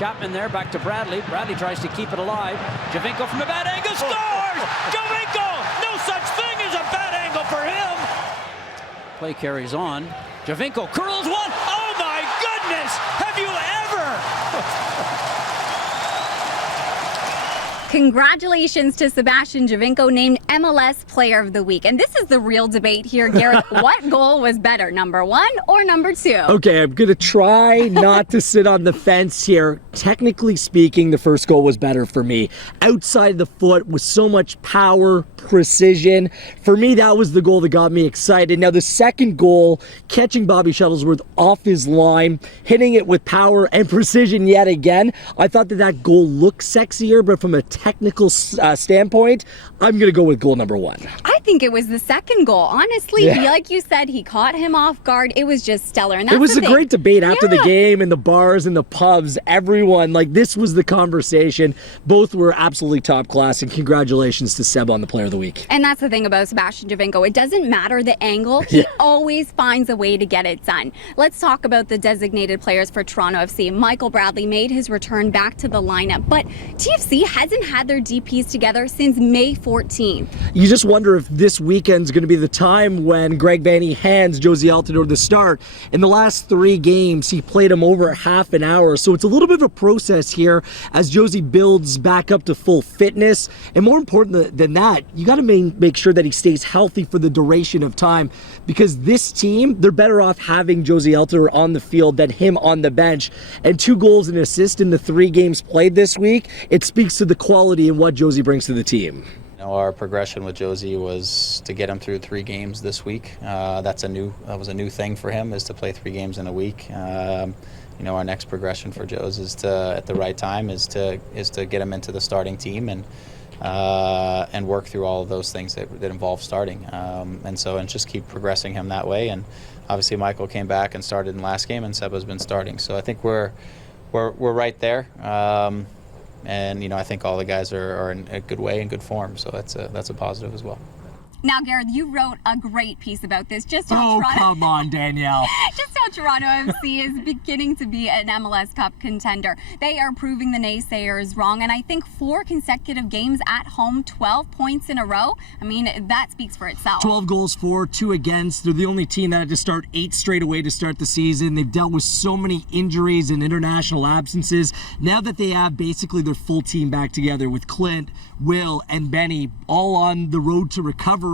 Chapman there, back to Bradley. Bradley tries to keep it alive. Javinko from a bad angle scores! Javinko! No such thing as a bad angle for him! Play carries on. Javinko curls one. Oh my goodness! Have you ever? Congratulations to Sebastian Javinko, named MLS Player of the Week. And this is the real debate here, Gareth. What goal was better, number 1 or number 2? Okay, I'm going to try not to sit on the fence here. Technically speaking, the first goal was better for me. Outside the foot with so much power, precision. For me, that was the goal that got me excited. Now, the second goal, catching Bobby Shuttlesworth off his line, hitting it with power and precision yet again. I thought that goal looked sexier, but from a technical standpoint, I'm going to go with goal number 1. I think it was the second goal. Honestly, like you said, he caught him off guard. It was just stellar. And that's it was a great debate after the game in the bars and the pubs. Everyone, this was the conversation. Both were absolutely top class, and congratulations to Seb on the Player of the Week. And that's the thing about Sebastian Javinko. It doesn't matter the angle. He always finds a way to get it done. Let's talk about the designated players for Toronto FC. Michael Bradley made his return back to the lineup, but TFC hasn't had their DPs together since May 14th. You just wonder if this weekend's going to be the time when Greg Vanney hands Josie Altidore the start. In the last 3 games, he played him over half an hour, so it's a little bit of a process here as Josie builds back up to full fitness. And more important than that, you got to make sure that he stays healthy for the duration of time, because this team, they're better off having Josie Altidore on the field than him on the bench. And 2 goals and assist in the 3 games played this week, it speaks to the quality and what Josie brings to the team. Our progression with Josie was to get him through 3 games this week. That was a new thing for him, is to play 3 games in a week. Our next progression for Joes is to, at the right time, is to get him into the starting team and work through all of those things that involve starting. And just keep progressing him that way. And obviously Michael came back and started in the last game, and Seba's been starting. So I think we're right there. And I think all the guys are in a good way and good form, so that's a positive as well. Now, Gareth, you wrote a great piece about this. Just how come on, Danielle. Just how Toronto FC is beginning to be an MLS Cup contender. They are proving the naysayers wrong, and I think 4 consecutive games at home, 12 points in a row. I mean, that speaks for itself. 12 goals for, 2 against. They're the only team that had to start 8 straight away to start the season. They've dealt with so many injuries and international absences. Now that they have basically their full team back together with Clint, Will, and Benny all on the road to recovery,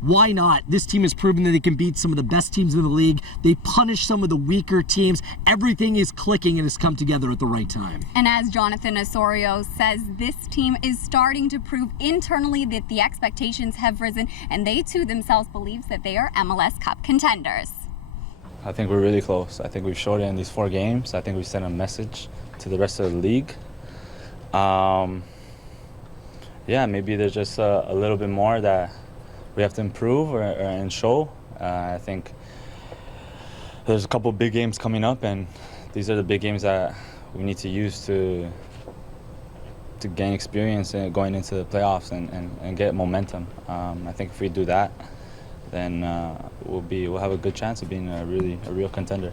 why not? This team has proven that they can beat some of the best teams in the league. They punish some of the weaker teams. Everything is clicking and has come together at the right time. And as Jonathan Osorio says, this team is starting to prove internally that the expectations have risen, and they too themselves believe that they are MLS Cup contenders. I think we're really close. I think we've showed it in these 4 games. I think we've sent a message to the rest of the league. Maybe there's just a little bit more that we have to improve and show. I think there's a couple big games coming up, and these are the big games that we need to use to gain experience and going into the playoffs and get momentum. I think if we do that, then we'll have a good chance of being a real contender.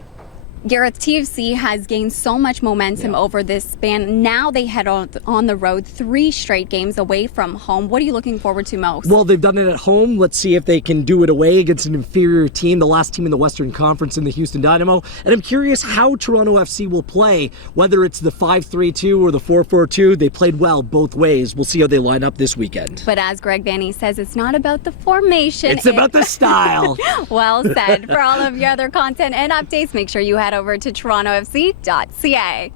Gareth, TFC has gained so much momentum over this span. Now they head on the road, 3 straight games away from home. What are you looking forward to most? Well, they've done it at home. Let's see if they can do it away against an inferior team, the last team in the Western Conference in the Houston Dynamo. And I'm curious how Toronto FC will play, whether it's the 5-3-2 or the 4-4-2. They played well both ways. We'll see how they line up this weekend. But as Greg Vanney says, it's not about the formation. It's about the style. Well said. For all of your other content and updates, make sure you head over to torontofc.ca.